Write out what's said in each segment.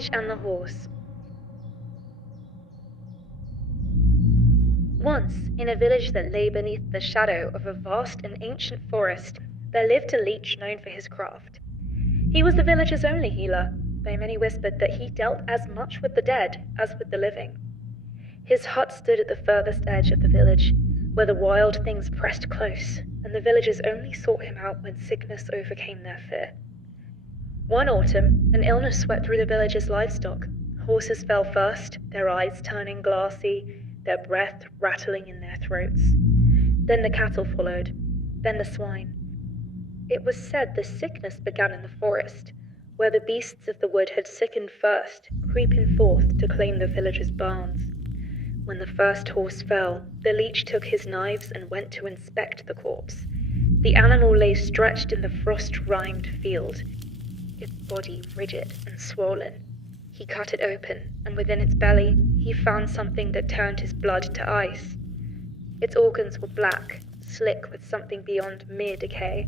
Leech and the Horse. Once, in a village that lay beneath the shadow of a vast and ancient forest, there lived a leech known for his craft. He was the village's only healer, though many whispered that he dealt as much with the dead as with the living. His hut stood at the furthest edge of the village, where the wild things pressed close, and the villagers only sought him out when sickness overcame their fear. One autumn, an illness swept through the village's livestock. Horses fell first, their eyes turning glassy, their breath rattling in their throats. Then the cattle followed, then the swine. It was said the sickness began in the forest, where the beasts of the wood had sickened first, creeping forth to claim the village's barns. When the first horse fell, the leech took his knives and went to inspect the corpse. The animal lay stretched in the frost-rimed field, its body rigid and swollen. He cut it open, and within its belly he found something that turned his blood to ice. Its organs were black, slick with something beyond mere decay.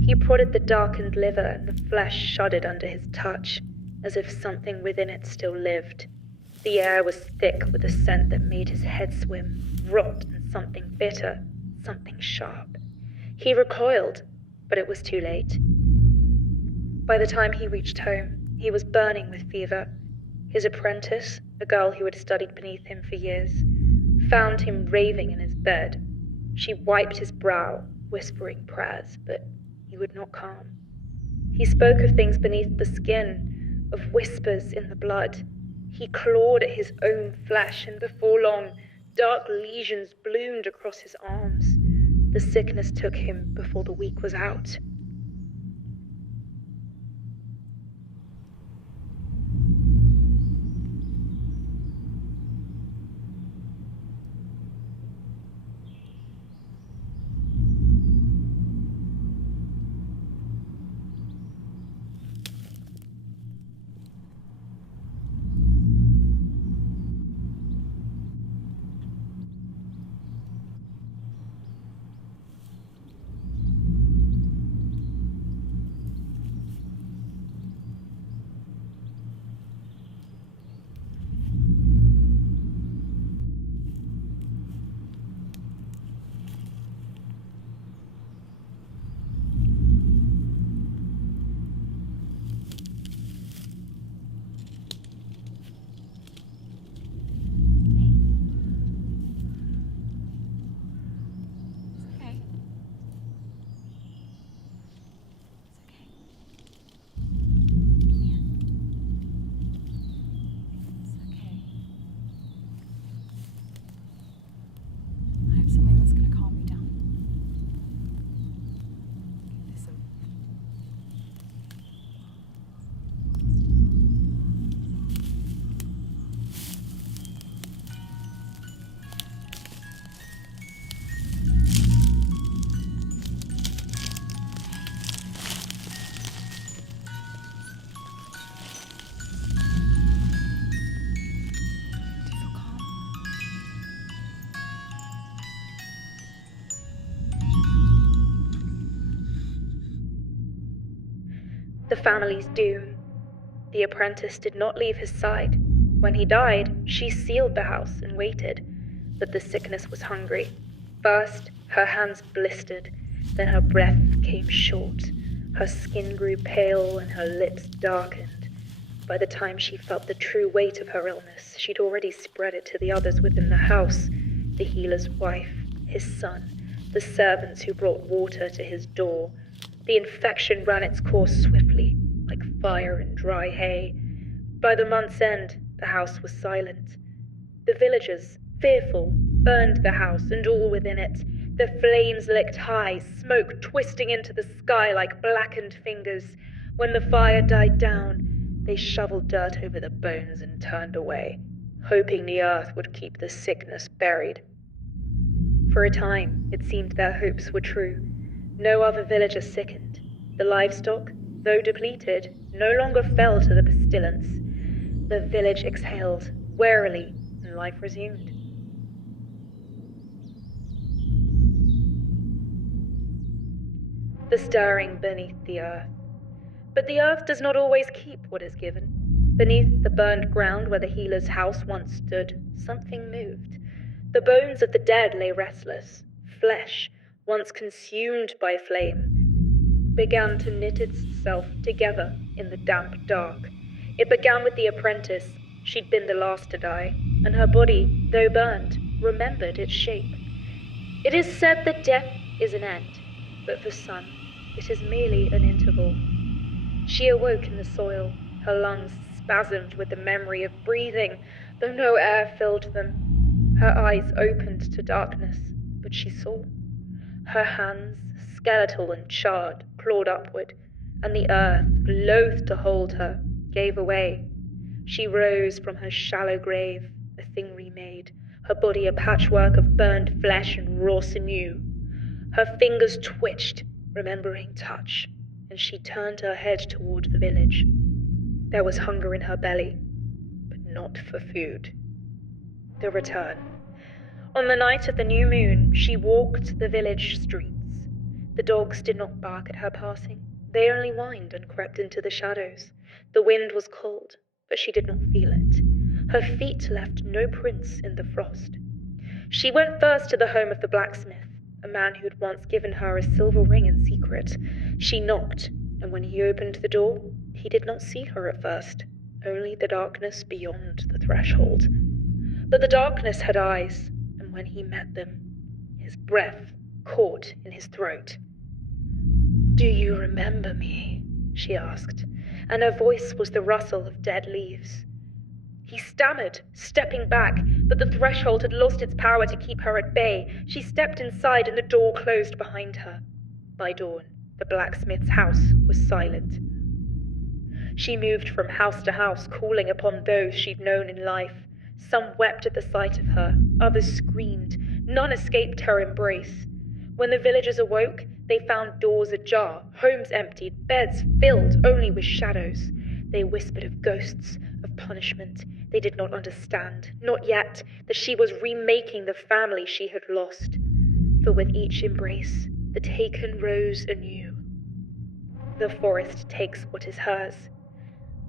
He prodded the darkened liver, and the flesh shuddered under his touch, as if something within it still lived. The air was thick with a scent that made his head swim, rot and something bitter, something sharp. He recoiled, but it was too late. By the time he reached home, he was burning with fever. His apprentice, a girl who had studied beneath him for years, found him raving in his bed. She wiped his brow, whispering prayers, but he would not calm. He spoke of things beneath the skin, of whispers in the blood. He clawed at his own flesh, and before long, dark lesions bloomed across his arms. The sickness took him before the week was out. The family's doom. The apprentice did not leave his side. When he died, she sealed the house and waited. But the sickness was hungry. First, her hands blistered, then her breath came short. Her skin grew pale and her lips darkened. By the time she felt the true weight of her illness, she'd already spread it to the others within the house, the healer's wife, his son, the servants who brought water to his door. The infection ran its course swiftly, like fire in dry hay. By the month's end, the house was silent. The villagers, fearful, burned the house and all within it. The flames licked high, smoke twisting into the sky like blackened fingers. When the fire died down, they shoveled dirt over the bones and turned away, hoping the earth would keep the sickness buried. For a time, it seemed their hopes were true. No other villager sickened. The livestock, though depleted, no longer fell to the pestilence. The village exhaled, warily, and life resumed. The stirring beneath the earth. But the earth does not always keep what is given. Beneath the burned ground where the healer's house once stood, something moved. The bones of the dead lay restless. Flesh, once consumed by flame, began to knit itself together in the damp dark. It began with the apprentice. She'd been the last to die, and her body, though burned, remembered its shape. It is said that death is an end, but for some, it is merely an interval. She awoke in the soil, her lungs spasmed with the memory of breathing, though no air filled them. Her eyes opened to darkness, but she saw. Her hands, skeletal and charred, clawed upward, and the earth, loath to hold her, gave away. She rose from her shallow grave, a thing remade, her body a patchwork of burned flesh and raw sinew. Her fingers twitched, remembering touch, and she turned her head toward the village. There was hunger in her belly, but not for food. The return. On the night of the new moon, she walked the village streets. The dogs did not bark at her passing. They only whined and crept into the shadows. The wind was cold, but she did not feel it. Her feet left no prints in the frost. She went first to the home of the blacksmith, a man who had once given her a silver ring in secret. She knocked, and when he opened the door, he did not see her at first, only the darkness beyond the threshold. But the darkness had eyes, and when he met them, his breath caught in his throat. "Do you remember me?" she asked, and her voice was the rustle of dead leaves. He stammered, stepping back, but the threshold had lost its power to keep her at bay. She stepped inside, and the door closed behind her. By dawn, the blacksmith's house was silent. She moved from house to house, calling upon those she'd known in life. Some wept at the sight of her, others screamed. None escaped her embrace. When the villagers awoke, they found doors ajar, homes emptied, beds filled only with shadows. They whispered of ghosts, of punishment. They did not understand, not yet, that she was remaking the family she had lost. For with each embrace, the taken rose anew. The forest takes what is hers.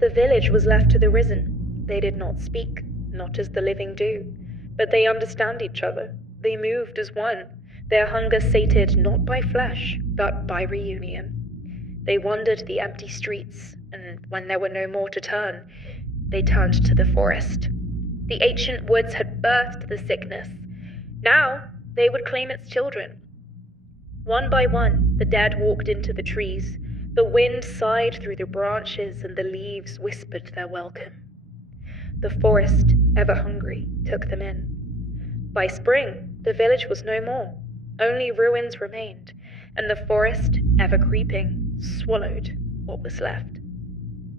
The village was left to the risen. They did not speak, not as the living do, but they understand each other. They moved as one, their hunger sated not by flesh, but by reunion. They wandered the empty streets, and when there were no more to turn, they turned to the forest. The ancient woods had birthed the sickness. Now they would claim its children. One by one, the dead walked into the trees. The wind sighed through the branches, and the leaves whispered their welcome. The forest, ever hungry, took them in. By spring, the village was no more. Only ruins remained, and the forest, ever creeping, swallowed what was left.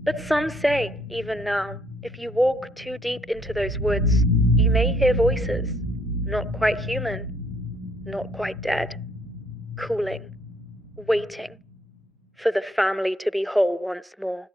But some say, even now, if you walk too deep into those woods, you may hear voices, not quite human, not quite dead, cooling, waiting for the family to be whole once more.